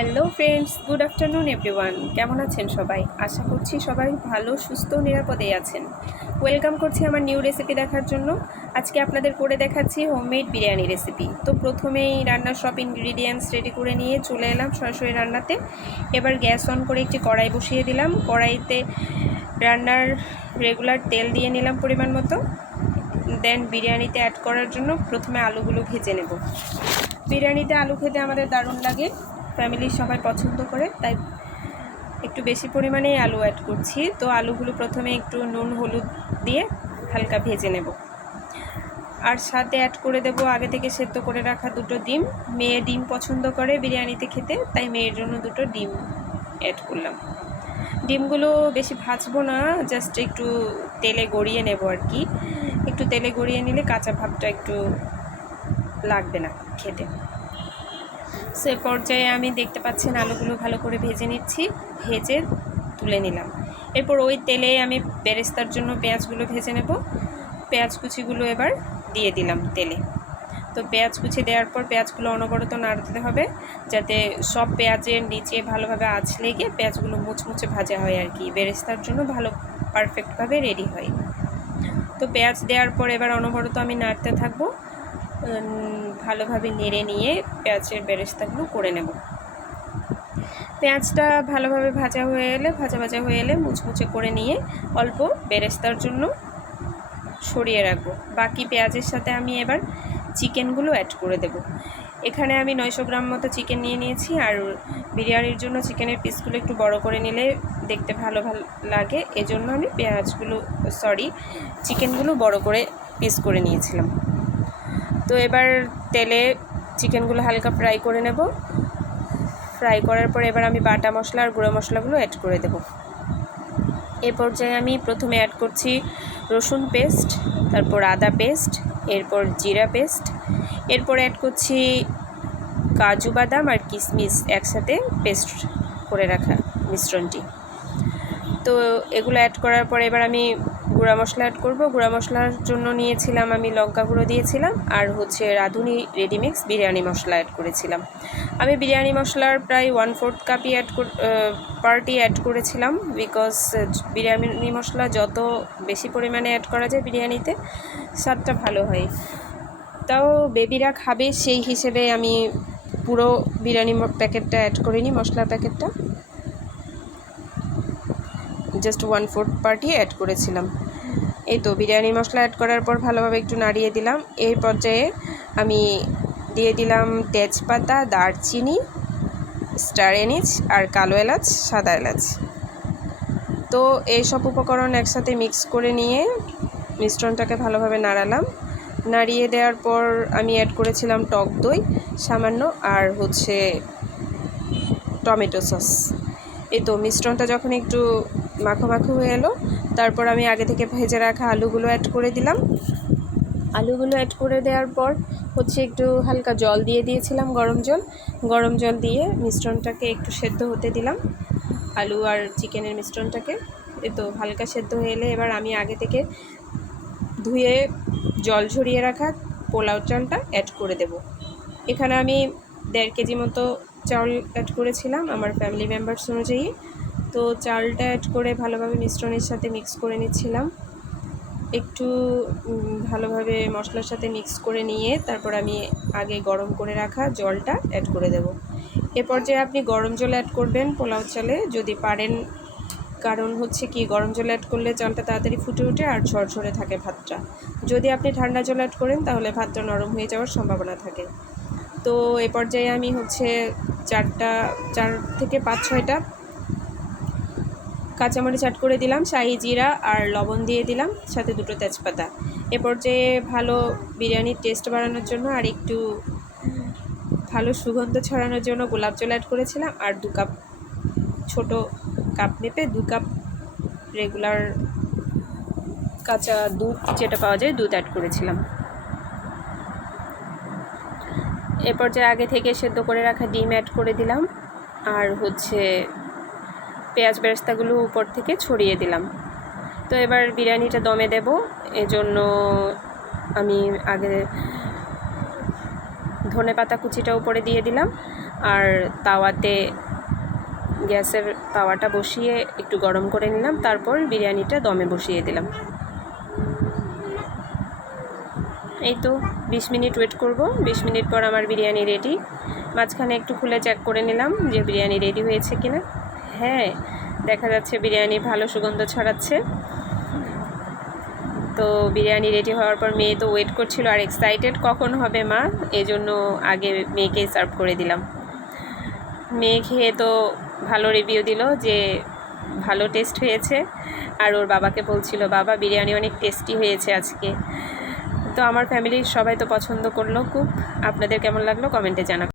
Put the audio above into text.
Hello friends, good afternoon everyone. কেমন আছেন সবাই? আশা করছি সবাই ভালো, সুস্থ, নিরাপদেই আছেন। ওয়েলকাম করছি আমার নিউ রেসিপি দেখার জন্য। আজকে আপনাদের করে দেখাচ্ছি হোমমেড বিরিয়ানি রেসিপি। তো প্রথমেই রান্নার সব ইনগ্রিডিয়েন্টস রেডি করে নিয়ে চলে এলাম সরাসরি রান্নাতে। এবার গ্যাস অন করে একটি কড়াই বসিয়ে দিলাম। কড়াইতে রান্নার রেগুলার তেল দিয়ে নিলাম পরিমাণ মতো। দেন বিরিয়ানিতে অ্যাড করার জন্য প্রথমে আলুগুলো ভেজে নেব। বিরিয়ানিতে আলু খেতে আমাদের দারুণ লাগে, ফ্যামিলির সবাই পছন্দ করে, তাই একটু বেশি পরিমাণেই আলু অ্যাড করছি। তো আলুগুলো প্রথমে একটু নুন হলুদ দিয়ে হালকা ভেজে নেব। আর সাথে অ্যাড করে দেব আগে থেকে সেদ্ধ করে রাখা দুটো ডিম। মেয়ে ডিম পছন্দ করে বিরিয়ানিতে খেতে, তাই মেয়ের জন্য দুটো ডিম অ্যাড করলাম। ডিমগুলো বেশি ভাজবো না, জাস্ট একটু তেলে গড়িয়ে নেব আর কি। একটু তেলে গড়িয়ে নিলে কাঁচা ভাবটা একটু লাগবে না খেতে। সে পর্যায়ে আমি দেখতে পাচ্ছেন আলুগুলো ভালো করে ভেজে নিচ্ছি, ভেজে তুলে নিলাম। এরপর ওই তেলে আমি বেরেস্তার জন্য পেঁয়াজগুলো ভেজে নেব। পেঁয়াজ কুচিগুলো এবার দিয়ে দিলাম তেলে। তো পেঁয়াজ কুচি দেওয়ার পর পেঁয়াজগুলো অনবরত নাড়তে হবে, যাতে সব পেঁয়াজের নিচে ভালোভাবে আঁচ লেগে পেঁয়াজগুলো মুচমুচে ভাজা হয় আর কি, বেরেস্তার জন্য ভালো পারফেক্টভাবে রেডি হয়। তো পেঁয়াজ দেওয়ার পর এবার অনবরত আমি নাড়তে থাকবো, ভালোভাবে নেড়ে নিয়ে পেঁয়াজের বেরেস্তাগুলো করে নেব। পেঁয়াজটা ভালোভাবে ভাজা হয়ে এলে মুচমুচে করে নিয়ে অল্প বেরেস্তার জন্য সরিয়ে রাখবো। বাকি পেঁয়াজের সাথে আমি এবার চিকেনগুলো অ্যাড করে দেব। এখানে আমি 900 গ্রাম মতো চিকেন নিয়ে নিয়েছি। আর বিরিয়ানির জন্য চিকেনের পিসগুলো একটু বড় করে নিলে দেখতে ভালো লাগে, এজন্য আমি চিকেনগুলো বড় করে পিস করে নিয়েছিলাম। তো এবার তেলে চিকেনগুলো হালকা ফ্রাই করে নেব। ফ্রাই করার পর এবার আমি বাটা মশলা আর গুঁড়ো মশলাগুলো অ্যাড করে দেব। এ পর্যায়ে আমি প্রথমে অ্যাড করছি রসুন পেস্ট, তারপর আদা পেস্ট, এরপর জিরা পেস্ট, এরপর অ্যাড করছি কাজু বাদাম আর কিশমিশ একসাথে পেস্ট করে রাখা মিশ্রণটি। তো এগুলো অ্যাড করার পর এবার আমি গুঁড়া মশলা অ্যাড করব। গুঁড়া মশলার জন্য নিয়েছিলাম আমি লঙ্কা গুঁড়ো দিয়েছিলাম, আর রাঁধুনি রেডিমিক্স বিরিয়ানি মশলা অ্যাড করেছিলাম। আমি বিরিয়ানি মশলার প্রায় 1/4 কাপই পার্টি অ্যাড করেছিলাম, বিকজ বিরিয়ানি মশলা যত বেশি পরিমাণে অ্যাড করা যায় বিরিয়ানিতে স্বাদটা ভালো হয়। তাও বেবিরা খাবে সেই হিসেবে আমি পুরো বিরিয়ানি প্যাকেটটা অ্যাড করিনি, মশলার প্যাকেটটা জাস্ট 1/4 পার্টি অ্যাড করেছিলাম। এই তো বিরিয়ানি মশলা অ্যাড করার পর ভালোভাবে একটু নাড়িয়ে দিলাম। এই পর্যায়ে আমি দিয়ে দিলাম তেজপাতা, দারচিনি, স্টার এনিজ আর কালো এলাচ, সাদা এলাচ। তো এই সব উপকরণ একসাথে মিক্স করে নিয়ে মিশ্রণটাকে ভালোভাবে নাড়ালাম। নাড়িয়ে দেওয়ার পর আমি অ্যাড করেছিলাম টক দই সামান্য, আর টমেটো সস। এই তো মিশ্রণটা যখন একটু মাখো মাখো হয়ে এলো, তারপর আমি আগে থেকে ভেজে রাখা আলুগুলো অ্যাড করে দিলাম। আলুগুলো অ্যাড করে দেওয়ার পর একটু হালকা জল দিয়ে দিয়েছিলাম, গরম জল দিয়ে মিশ্রণটাকে একটু সেদ্ধ হতে দিলাম, আলু আর চিকেনের মিশ্রণটাকে। এই তো হালকা সেদ্ধ হয়ে এলে এবার আমি আগে থেকে ধুয়ে জল ঝরিয়ে রাখা পোলাও চালটা অ্যাড করে দেব। এখানে আমি 1.5 কেজি মতো চাল অ্যাড করেছিলাম আমার ফ্যামিলি মেম্বার্স অনুযায়ী। তো চালটা অ্যাড করে ভালোভাবে মিশ্রণের সাথে মিক্স করে নিচ্ছিলাম। একটু ভালোভাবে মশলার সাথে মিক্স করে নিয়ে তারপর আমি আগে গরম করে রাখা জলটা অ্যাড করে দেব। এ পর্যায়ে আপনি গরম জল অ্যাড করবেন পোলাও চালে যদি পারেন, কারণ গরম জল অ্যাড করলে চালটা তাড়াতাড়ি ফুটে ওঠে আর ঝরঝরে থাকে ভাতটা। যদি আপনি ঠান্ডা জল অ্যাড করেন তাহলে ভাতটা নরম হয়ে যাওয়ার সম্ভাবনা থাকে। তো এ পর্যায়ে আমি 4 থেকে 5-6টা কাঁচামরিচ অ্যাড করে দিলাম, শাহি জিরা আর লবণ দিয়ে দিলাম, সাথে 2টো তেজপাতা। এ পর্যায়ে ভালো বিরিয়ানির টেস্ট বাড়ানোর জন্য আর একটু ভালো সুগন্ধ ছড়ানোর জন্য গোলাপ জল অ্যাড করেছিলাম, আর 2 কাপ ছোটো কাপ মেপে 2 কাপ রেগুলার কাঁচা দুধ যেটা পাওয়া যায় দুধ অ্যাড করেছিলাম। এ পর্যায়ে আগে থেকে সেদ্ধ করে রাখা ডিম অ্যাড করে দিলাম, আর পেঁয়াজ বেরেস্তাগুলো উপর থেকে ছড়িয়ে দিলাম। তো এবার বিরিয়ানিটা দমে দেব, এজন্য আমি আগে ধনেপাতা কুচিটা উপরে দিয়ে দিলাম, আর তাওয়াতে গ্যাসের তাওয়াটা বসিয়ে একটু গরম করে নিলাম, তারপর বিরিয়ানিটা দমে বসিয়ে দিলাম। এই তো 20 মিনিট ওয়েট করব। 20 মিনিট পর আমার বিরিয়ানি রেডি। মাঝখানে একটু খুলে চেক করে নিলাম যে বিরিয়ানি রেডি হয়েছে কিনা। হ্যাঁ, দেখা যাচ্ছে বিরিয়ানি ভালো সুগন্ধ ছড়াচ্ছে। তো বিরিয়ানি রেডি হওয়ার পর মেয়ে তো ওয়েট করছিল আর এক্সাইটেড কখন হবে মা, এজন্য আগে মেয়েকেই সার্ভ করে দিলাম। মেয়ে খেয়ে তো ভালো রিভিউ দিল যে ভালো টেস্ট হয়েছে, আর ওর বাবাকে বলছিল বাবা বিরিয়ানি অনেক টেস্টি হয়েছে আজকে। তো আমার ফ্যামিলির সবাই তো পছন্দ করলো খুব। আপনাদের কেমন লাগলো কমেন্টে জানাবেন।